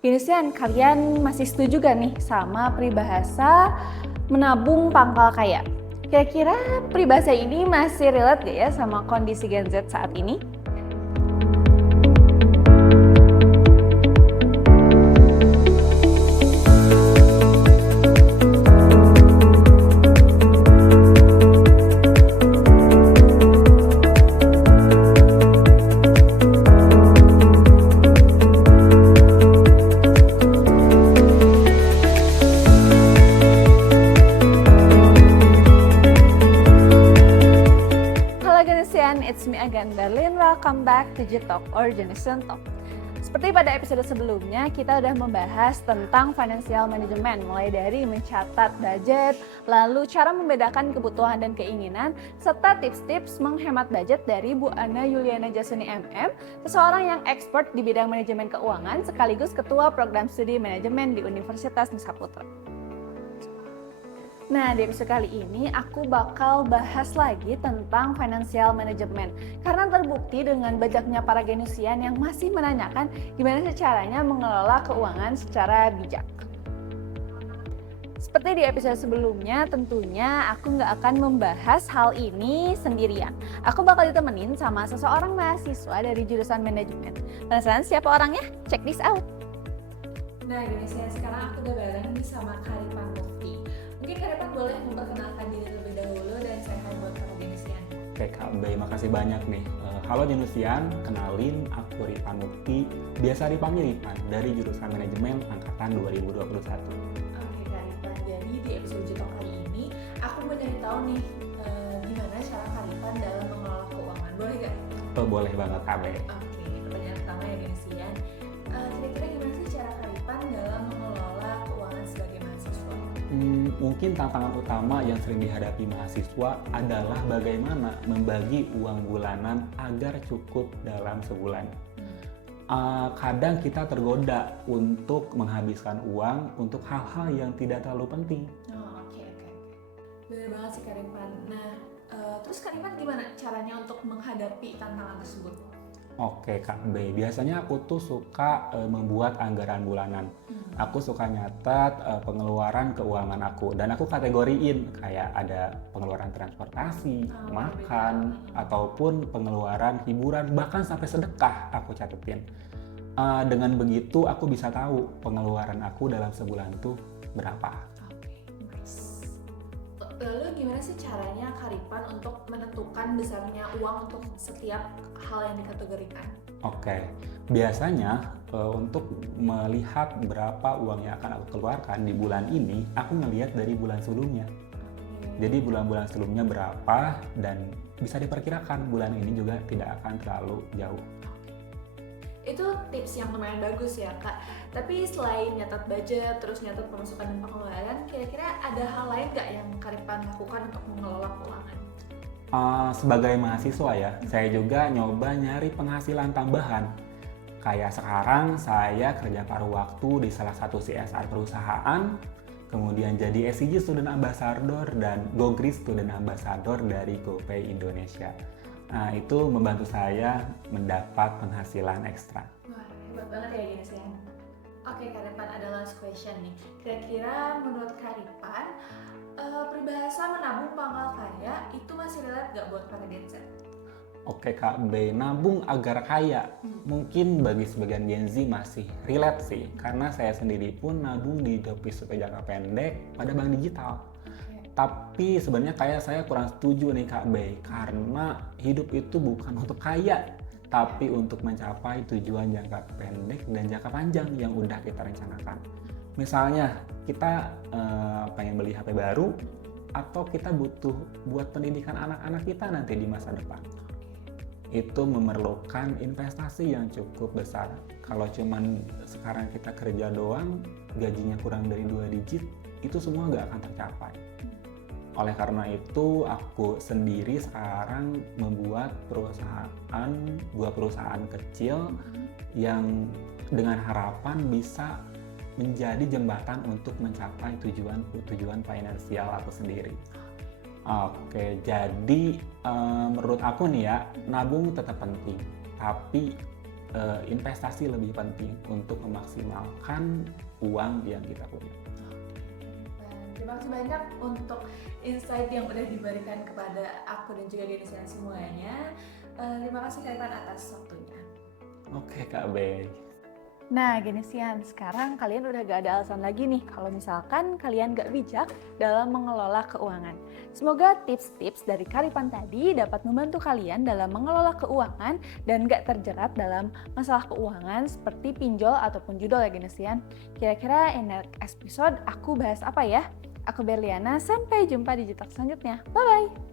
Yunisian, kalian masih setuju gak nih sama peribahasa menabung pangkal kaya? Kira-kira peribahasa ini masih relate gak ya sama kondisi Gen Z saat ini? Halo Genesian, it's me again Darlene. Welcome back to Jitalk or Genesian Talk. Seperti pada episode sebelumnya, kita udah membahas tentang financial management, mulai dari mencatat budget, lalu cara membedakan kebutuhan dan keinginan, serta tips-tips menghemat budget dari Bu Ana Yuliana Jasuni MM, seseorang yang expert di bidang manajemen keuangan sekaligus ketua program studi manajemen di Universitas Nusa Putra. Nah, di episode kali ini aku bakal bahas lagi tentang financial management. Karena terbukti dengan banyaknya para Genusian yang masih menanyakan gimana sih caranya mengelola keuangan secara bijak. Seperti di episode sebelumnya, tentunya aku nggak akan membahas hal ini sendirian. Aku bakal ditemenin sama seseorang mahasiswa dari jurusan manajemen. Penasaran siapa orangnya? Check this out! Nah, Genusian, sekarang aku udah bareng nih sama Karipan Mufti. Mungkin Karipan boleh memperkenalkan diri terlebih dahulu dan saya hai buat para Genusian. Oke Kak Bay, makasih banyak nih. Halo Genusian, kenalin aku Ripan Mukti, biasa dipanggil Ripan dari jurusan manajemen angkatan 2021. Oke Karipan, jadi di episode Jitalk kali ini aku mau nyari tahu nih gimana cara Karipan dalam mengelola keuangan. Boleh gak? Boleh banget Kak Bay. Oke, pertanyaan pertama ya Genusian. Kira-kira gimana sih cara Karipan dalam mengelola keuangan sebagai mahasiswa? Mungkin tantangan utama yang sering dihadapi mahasiswa adalah bagaimana membagi uang bulanan agar cukup dalam sebulan. Kadang kita tergoda untuk menghabiskan uang untuk hal-hal yang tidak terlalu penting. Oke. Bener banget sih Karipan. Nah, terus Karipan gimana caranya untuk menghadapi tantangan tersebut? Oke Kak B, biasanya aku tuh suka membuat anggaran bulanan. Aku suka nyatet pengeluaran keuangan aku dan aku kategoriin kayak ada pengeluaran transportasi, makan, ataupun pengeluaran hiburan, bahkan sampai sedekah aku catetin. Dengan begitu aku bisa tahu pengeluaran aku dalam sebulan tuh berapa. Oke, nice. Lalu gimana sih caranya Karipan untuk menentukan besarnya uang untuk setiap hal yang dikategorikan? Oke, biasanya untuk melihat berapa uang yang akan aku keluarkan di bulan ini, aku ngelihat dari bulan sebelumnya. Jadi bulan-bulan sebelumnya berapa dan bisa diperkirakan bulan ini juga tidak akan terlalu jauh. Itu tips yang lumayan bagus ya Kak. Tapi selain nyatat budget, terus nyatat pemasukan dan pengeluaran, kira-kira ada hal lain nggak yang Karipan lakukan untuk mengelola keuangan? Sebagai mahasiswa ya, saya juga nyoba nyari penghasilan tambahan. Kayak sekarang saya kerja paruh waktu di salah satu CSR perusahaan, kemudian jadi SCG Student Ambassador dan GoGris Student Ambassador dari GoPay Indonesia. Nah, itu membantu saya mendapat penghasilan ekstra. Wah, hebat banget ya Genesian. Oke Karipan, ada last question nih. Kira-kira menurut Karipan, peribahasa menabung pangkal kaya itu masih relate gak buat para Gen Z? Oke Kak B, nabung agar kaya. Mungkin bagi sebagian Gen Z masih relate sih, karena saya sendiri pun nabung di deposito jangka pendek pada bank digital. Tapi sebenarnya kayak saya kurang setuju nih Kak B, karena hidup itu bukan untuk kaya, tapi untuk mencapai tujuan jangka pendek dan jangka panjang yang udah kita rencanakan. Misalnya kita pengen beli HP baru, atau kita butuh buat pendidikan anak-anak kita nanti di masa depan. Itu memerlukan investasi yang cukup besar. Kalau cuman sekarang kita kerja doang, gajinya kurang dari 2 digit, itu semua nggak akan tercapai. Oleh karena itu, aku sendiri sekarang membuat dua perusahaan kecil yang dengan harapan bisa menjadi jembatan untuk mencapai tujuan finansial aku sendiri. Oke, jadi menurut aku nih ya, nabung tetap penting, tapi investasi lebih penting untuk memaksimalkan uang yang kita punya. Terima kasih banyak untuk insight yang udah diberikan kepada aku dan juga Genesian semuanya. Terima kasih Kak Irfan atas waktunya. Oke Kak Bey. Nah, Genesian, sekarang kalian udah gak ada alasan lagi nih kalau misalkan kalian gak bijak dalam mengelola keuangan. Semoga tips-tips dari Kak Irfan tadi dapat membantu kalian dalam mengelola keuangan dan gak terjerat dalam masalah keuangan seperti pinjol ataupun judol ya Genesian. Kira-kira in next episode aku bahas apa ya? Aku Berliana, sampai jumpa di Jitak selanjutnya. Bye-bye!